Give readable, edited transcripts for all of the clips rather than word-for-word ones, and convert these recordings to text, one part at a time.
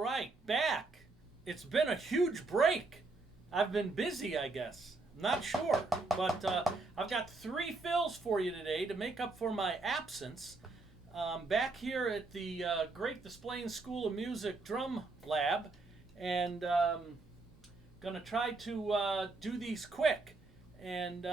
right, back. It's been a huge break. I've been busy, I guess. Not sure, but I've got three fills for you today to make up for my absence. Back here at the Great Displaying School of Music Drum Lab, and gonna try to do these quick and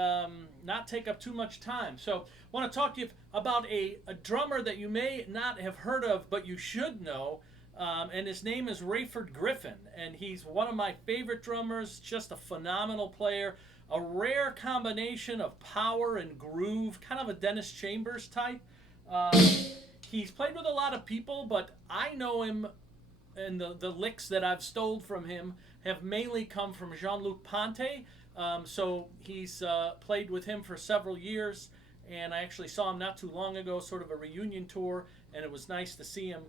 not take up too much time. So, I want to talk to you about a drummer that you may not have heard of, but you should know. And his name is Rayford Griffin, and he's one of my favorite drummers, just a phenomenal player, a rare combination of power and groove, kind of a Dennis Chambers type. He's played with a lot of people, but I know him, and the licks that I've stole from him have mainly come from Jean-Luc Ponty. So he's played with him for several years, and I actually saw him not too long ago, sort of a reunion tour, and it was nice to see him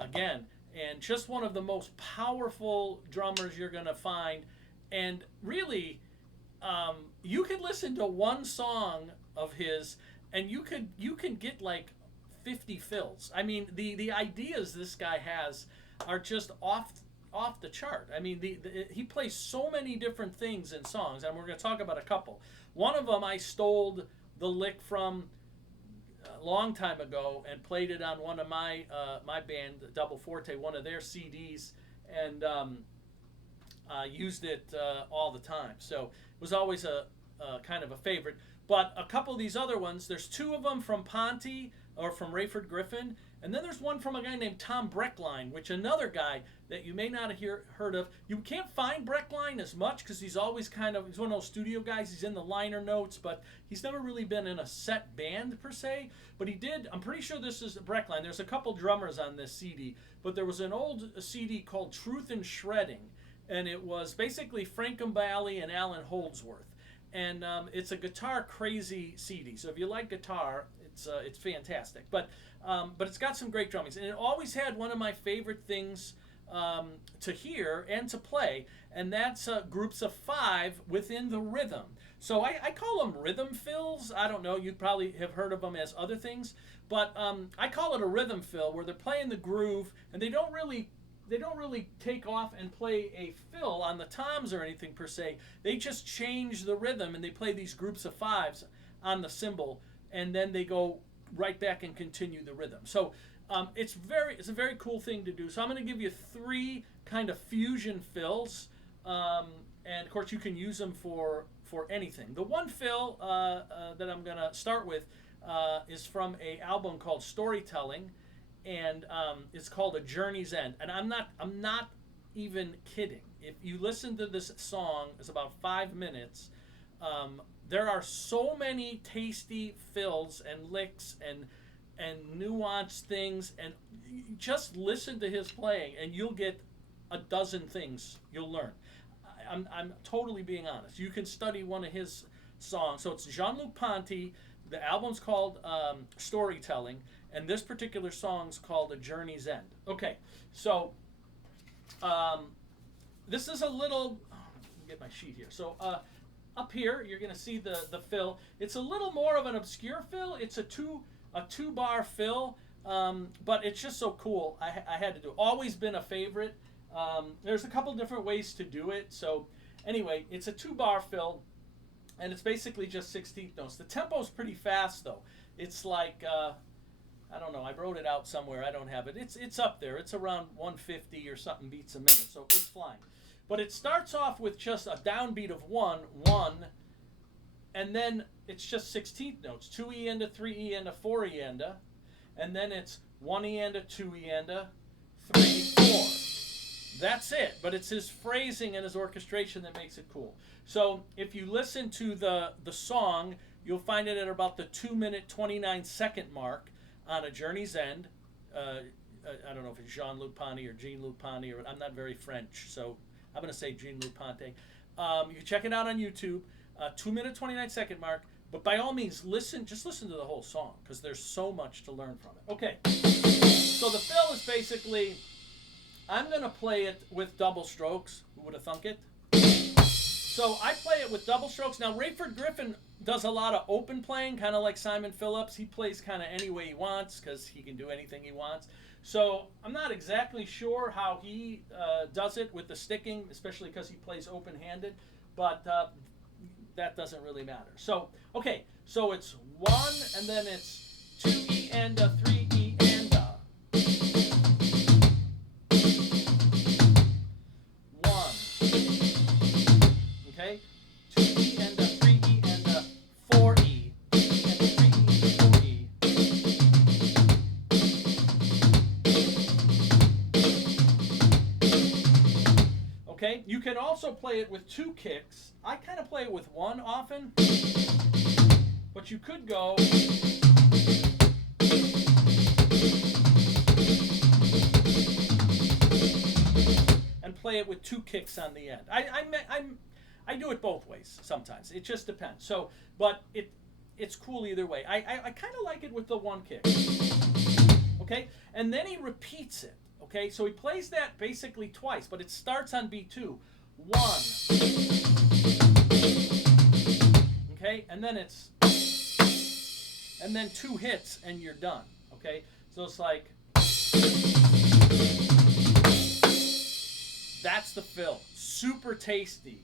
again. And just one of the most powerful drummers you're going to find. And really, you could listen to one song of his, and you can get like 50 fills. I mean, the ideas this guy has are just off the chart. I mean, he plays so many different things in songs, and we're going to talk about a couple. One of them I stole the lick from a long time ago and played it on one of my band, Double Forte, one of their CDs, and used it all the time. So it was always a kind of a favorite. But a couple of these other ones, there's two of them from Ponty, or from Rayford Griffin, and then there's one from a guy named Tom Breckline, which another guy that you may not have heard of. You can't find Breckline as much because he's always he's one of those studio guys. He's in the liner notes, but he's never really been in a set band per se. But he did, I'm pretty sure this is Breckline. There's a couple drummers on this CD, but there was an old CD called Truth in Shredding, and it was basically Frank Gambale and Alan Holdsworth. And it's a guitar crazy CD. So if you like guitar, it's fantastic. But it's got some great drummings, and it always had one of my favorite things to hear and to play, and that's groups of five within the rhythm. So I call them rhythm fills. I don't know, you probably have heard of them as other things, but I call it a rhythm fill where they're playing the groove, and they don't really take off and play a fill on the toms or anything per se. They just change the rhythm, and they play these groups of fives on the cymbal, and then they go right back and continue the rhythm. So it's a very cool thing to do. So I'm going to give you three kind of fusion fills, and of course you can use them for anything. The one fill that I'm going to start with is from an album called Storytelling, and it's called A Journey's End. And I'm not even kidding. If you listen to this song, it's about 5 minutes. There are so many tasty fills and licks and nuanced things, and just listen to his playing and you'll get a dozen things you'll learn. I'm totally being honest. You can study one of his songs. So it's Jean-Luc Ponty. The album's called Storytelling, and this particular song's called A Journey's End. Okay, so this is a little, let me get my sheet here. So up here, you're going to see the fill. It's a little more of an obscure fill. It's a two bar fill, but it's just so cool. I had to do it. Always been a favorite. There's a couple different ways to do it. So anyway, it's a 2-bar fill, and it's basically just 16th notes. The tempo's pretty fast though. It's like I don't know. I wrote it out somewhere. I don't have it. It's up there. It's around 150 or something beats a minute. So it's flying. But it starts off with just a downbeat of 1, and then it's just 16th notes, 2 E-enda, 3 E-enda, 4 E-enda, and then it's 1 E-enda, 2 E-enda, 3, 4. That's it, but it's his phrasing and his orchestration that makes it cool. So if you listen to the song, you'll find it at about the 2-minute, 29-second mark on A Journey's End. I don't know if it's Jean-Luc Ponty or Jean-Luc Ponty, or I'm not very French, so I'm going to say Jean-Luc Ponty. You can check it out on YouTube, 2-minute, 29-second mark. But by all means, just listen to the whole song, because there's so much to learn from it. Okay, so the fill is basically, I'm going to play it with double strokes. Who would have thunk it? So I play it with double strokes. Now, Rayford Griffin does a lot of open playing, kind of like Simon Phillips. He plays kind of any way he wants, because he can do anything he wants. So I'm not exactly sure how he does it with the sticking, especially because he plays open-handed, but that doesn't really matter. So, okay, so it's 1, and then it's 2E and a 3E and a 1. Okay, 2E and a 3E and a 4E and a 3E and 4E. Okay, you can also play it with 2 kicks. I kind of play it with 1 often, but you could go and play it with 2 kicks on the end. I do it both ways sometimes. It just depends. So, but it's cool either way. I kind of like it with the 1 kick. Okay, and then he repeats it. Okay, so he plays that basically twice, but it starts on B2. 1. Okay, and then and then 2 hits and you're done. Okay, so it's like, that's the fill. Super tasty.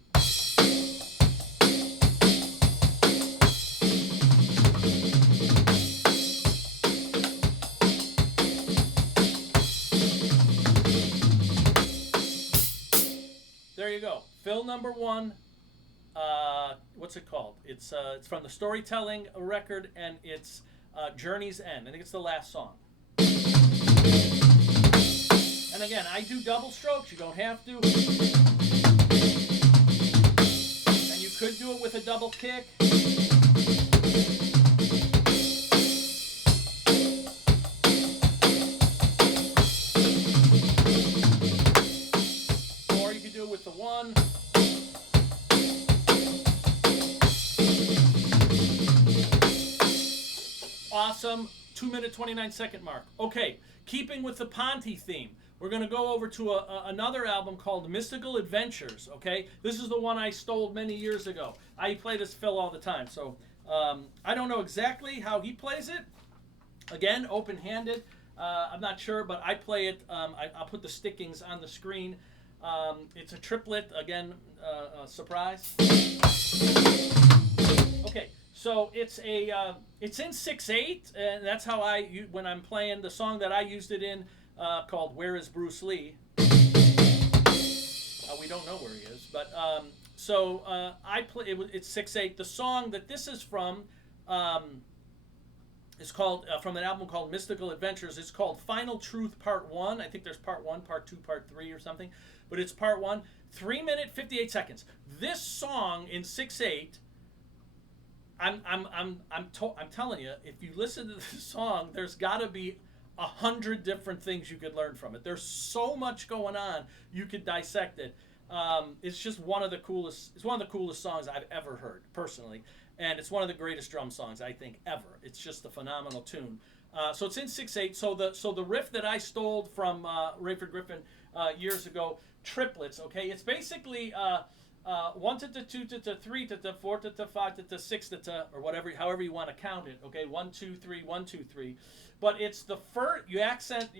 There you go. Fill number 1. What's it called? It's from the Storytelling record, and it's Journey's End. I think it's the last song. And again, I do double strokes. You don't have to. And you could do it with a double kick. Or you could do it with the 1. Awesome. 2-minute 29-second mark. Okay, keeping with the Ponty theme, we're going to go over to another album called Mystical Adventures. Okay, this is the one I stole many years ago. I play this fill all the time, so I don't know exactly how he plays it. Again, open-handed. I'm not sure, but I play it. I'll put the stickings on the screen. It's a triplet. Again, surprise. Okay. So it's it's in 6/8, and that's how when I'm playing the song that I used it in, called "Where Is Bruce Lee." We don't know where he is, but I play it. It's 6/8. The song that this is from is called from an album called Mystical Adventures. It's called Final Truth Part 1. I think there's Part 1, Part 2, Part 3, or something, but it's Part 1. 3-minute 58 seconds. This song in 6/8. I'm telling you, if you listen to this song, there's got to be 100 different things you could learn from it. There's so much going on, you could dissect it. It's just one of the coolest. It's one of the coolest songs I've ever heard personally, and it's one of the greatest drum songs I think ever. It's just a phenomenal tune. So it's in 6/8. So the riff that I stole from Rayford Griffin years ago, triplets. Okay, it's basically. 1 to 2 to 3 to 4 to 5 to 6 to or whatever, however you want to count it. Okay, 1 2 3 1 2 3. But it's the first. You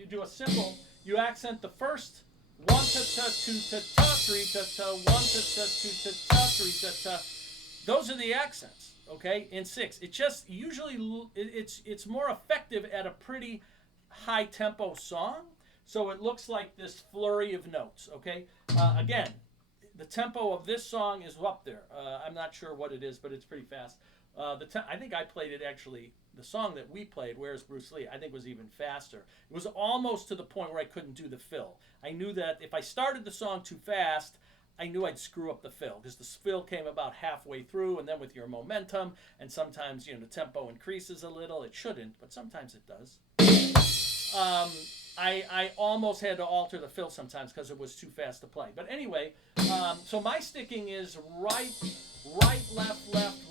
do a symbol. You accent the first 1 to 2 to 3 to 1 to 2 to 3 to. Those are the accents. Okay, in 6. It just usually it's more effective at a pretty high tempo song. So it looks like this flurry of notes. Okay, again. The tempo of this song is up there. I'm not sure what it is, but it's pretty fast. I think I played it actually. The song that we played, "Where's Bruce Lee," I think was even faster. It was almost to the point where I couldn't do the fill. I knew that if I started the song too fast, I knew I'd screw up the fill because the fill came about halfway through, and then with your momentum, and sometimes the tempo increases a little. It shouldn't, but sometimes it does. I almost had to alter the fill sometimes because it was too fast to play. But anyway, so my sticking is right, left, right, left.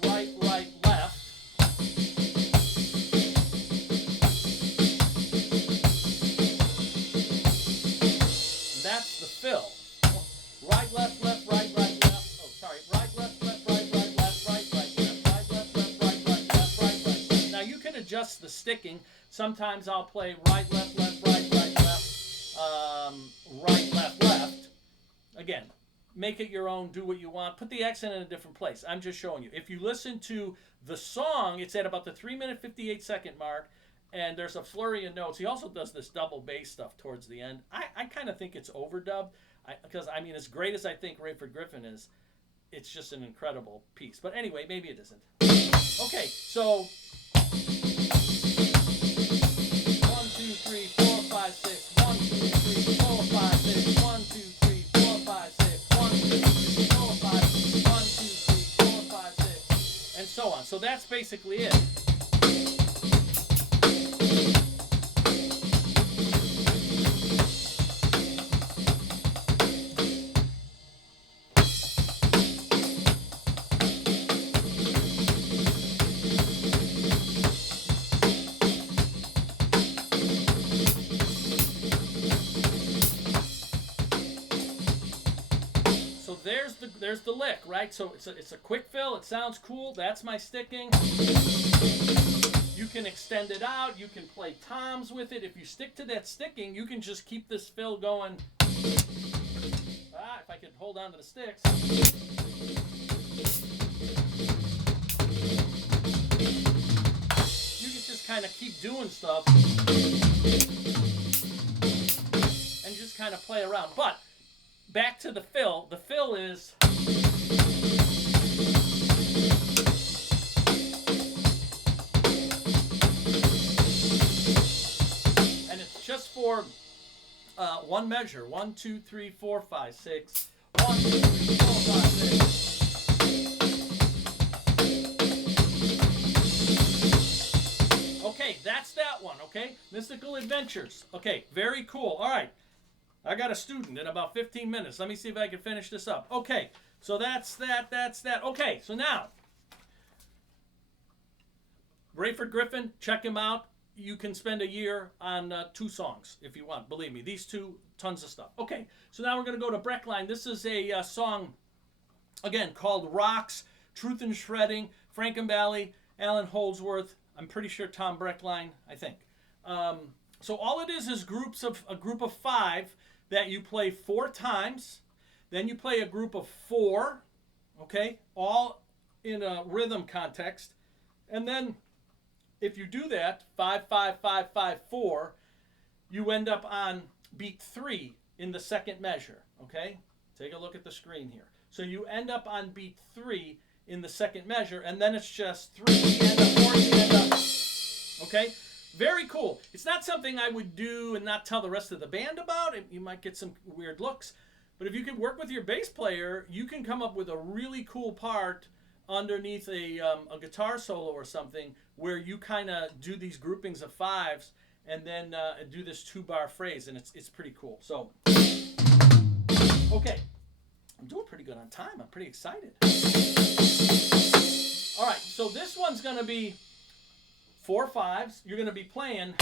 That's the fill. Right, left, right, left. Oh, sorry. Right, left, right, left, right, left, right, left, right, left, right, left. Now you can adjust the sticking. Sometimes I'll play right, left, right, make it your own, do what you want, put the accent in a different place. I'm just showing you. If you listen to the song, it's at about the 3-minute 58-second mark, and there's a flurry of notes. He also does this double bass stuff towards the end. I kind of think it's overdubbed, because I mean, as great as I think Rayford Griffin is, it's just an incredible piece. But anyway, maybe it isn't. Okay, so 1, 2, 3, 4, 5, 6. 1, 2, 3, 4, 5, 6. 1, 2, 3, 4, 5, 6. 1, 2, 3, 4, 5, 6. 1, 2, 3, 4, 5, 6. And so on. So that's basically it. There's the lick, right? So it's a quick fill. It sounds cool. That's my sticking. You can extend it out. You can play toms with it. If you stick to that sticking, you can just keep this fill going. If I could hold on to the sticks. You can just kind of keep doing stuff and just kind of play around. But back to the fill. The fill is and it's just for one measure. 1, 2, 3, 4, 5, 6. 1, 2, 3, 4, 5, 6. Okay, that's that one. Okay, Mystical Adventures. Okay, very cool. All right. I got a student in about 15 minutes. Let me see if I can finish this up. Okay, so that's that. Okay, so now, Rayford Griffin, check him out. You can spend a year on 2 songs if you want. Believe me, these 2, tons of stuff. Okay, so now we're going to go to Breckline. This is a song, again, called Rocks, Truth and Shredding, Frankenbally, Alan Holdsworth. I'm pretty sure Tom Breckline, I think. So all it is a group of 5 that you play 4 times. Then you play a group of 4, okay, all in a rhythm context. And then if you do that, 5, 5, 5, 5, 4, you end up on beat 3 in the second measure, okay? Take a look at the screen here. So you end up on beat 3 in the second measure, and then it's just 3, you end up 4, you end up, okay? Very cool. It's not something I would do and not tell the rest of the band about. You might get some weird looks. But if you could work with your bass player, you can come up with a really cool part underneath a guitar solo or something where you kind of do these groupings of 5s and then do this 2-bar phrase. And it's pretty cool. So, okay. I'm doing pretty good on time. I'm pretty excited. All right. So this one's going to be 4 5s. You're going to be playing,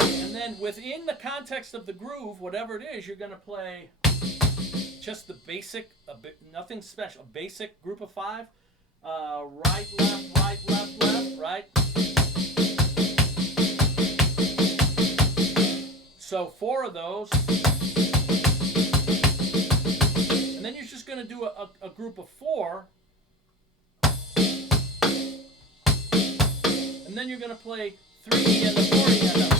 and then within the context of the groove, whatever it is, you're going to play just the basic, nothing special, a basic group of 5. Right, left, right, left, left, right. So 4 of those, and then you're just going to do a group of 4. And then you're going to play 3 and the 4 end up.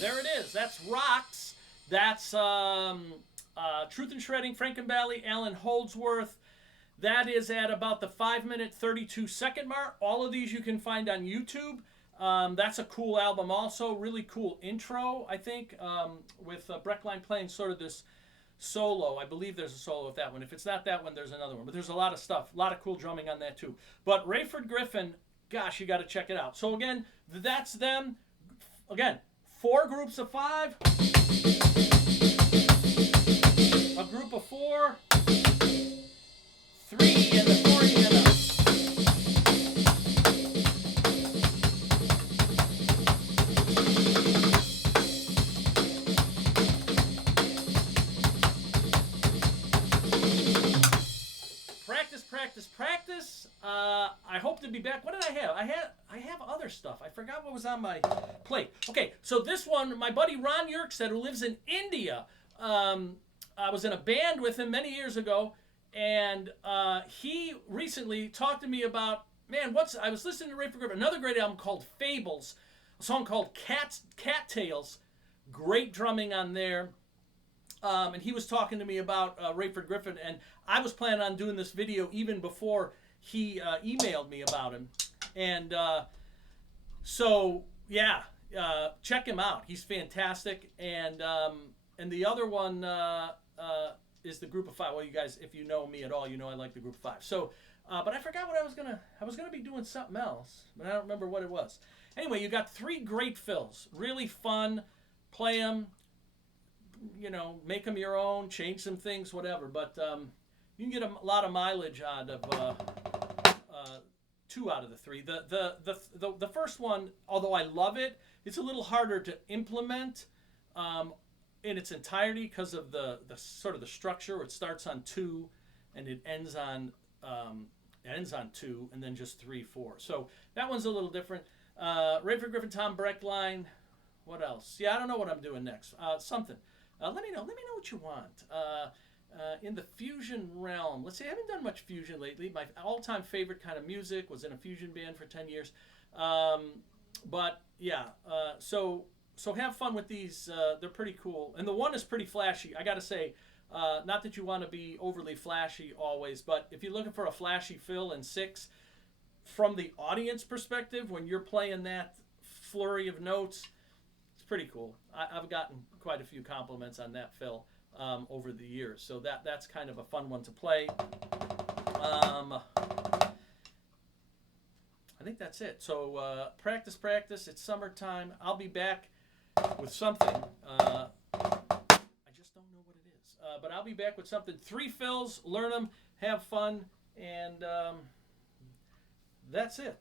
There it is. That's Rocks. That's Truth and Shredding, Frankenbally, Alan Holdsworth. That is at about the 5-minute 32-second mark. All of these you can find on YouTube. That's a cool album also. Really cool intro, I think, with Breckline playing sort of this solo. I believe there's a solo with that one. If it's not that one, there's another one. But there's a lot of stuff, a lot of cool drumming on that too. But Rayford Griffin, gosh, you got to check it out. So again, that's them. Again, 4 groups of 5. A group of 4. 3 and the 4 end up. to be back. What did I have? I have other stuff. I forgot what was on my plate. Okay, so this one, my buddy Ron Yerkstead, who lives in India. I was in a band with him many years ago, and he recently talked to me about, man, I was listening to Rayford Griffin, another great album called Fables, a song called Cattails, great drumming on there. And he was talking to me about Rayford Griffin, and I was planning on doing this video even before he emailed me about him. And so, yeah, check him out. He's fantastic. And the other one is the Group of Five. Well, you guys, if you know me at all, you know I like the Group of Five. So, but I forgot what I was gonna be doing something else, but I don't remember what it was. Anyway, you got 3 great fills. Really fun. Play them. You know, make them your own. Change some things, whatever. But you can get a lot of mileage out of 2 out of the 3. The first one, although I love it, it's a little harder to implement in its entirety because of the sort of the structure. Where it starts on 2 and it ends on 2 and then just 3, 4. So that one's a little different. Rayford Griffin, Tom Breck line. What else? Yeah, I don't know what I'm doing next. Something. Let me know. Let me know what you want. In the fusion realm, let's see. I haven't done much fusion lately. My all-time favorite kind of music was in a fusion band for 10 years. But yeah, so have fun with these. They're pretty cool, and the one is pretty flashy. I gotta say, not that you want to be overly flashy always, but if you're looking for a flashy fill in 6, from the audience perspective, when you're playing that flurry of notes, it's pretty cool. I've gotten quite a few compliments on that fill over the years, so that's kind of a fun one to play. I think that's it. So practice. It's summertime. I'll be back with something. I just don't know what it is, but I'll be back with something. 3 fills, learn them, have fun, and that's it.